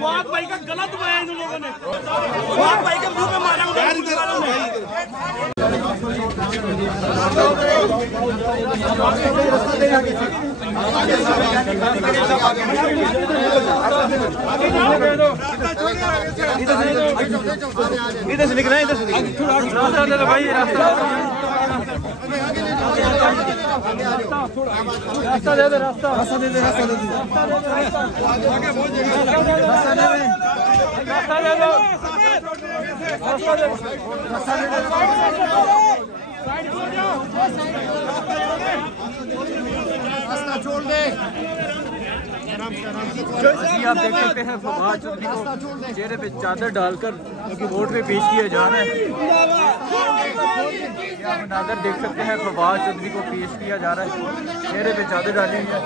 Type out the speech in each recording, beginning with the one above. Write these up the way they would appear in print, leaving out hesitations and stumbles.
स्वाद भाई का गलत बनाया इन लोगों ने, स्वाद भाई के मुंह में मारा इधर से निकलना, इधर से रास्ता दे दो भाई, रास्ता दे दे, रास्ता दे दे, रास्ता दे दे, रास्ता छोड़ दे। जी आप देख सकते हैं फवाद चौधरी को चेहरे पे चादर डालकर कोर्ट में पेश किया जा रहा है। क्या मनाज़र देख सकते हैं, फवाद चौधरी को पेश किया जा रहा है, चेहरे पे चादर डाली हुई है।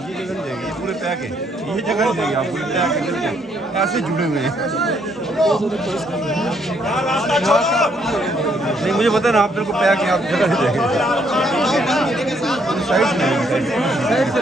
ये जगह नहीं देगी, पूरे पैक है, ये जगह नहीं देगी, आप पूरे पैक है, ऐसे जुड़े हुए हैं। नहीं मुझे पता ना, आप मेरे को पैक है, आप जगह नहीं देंगे। साइड से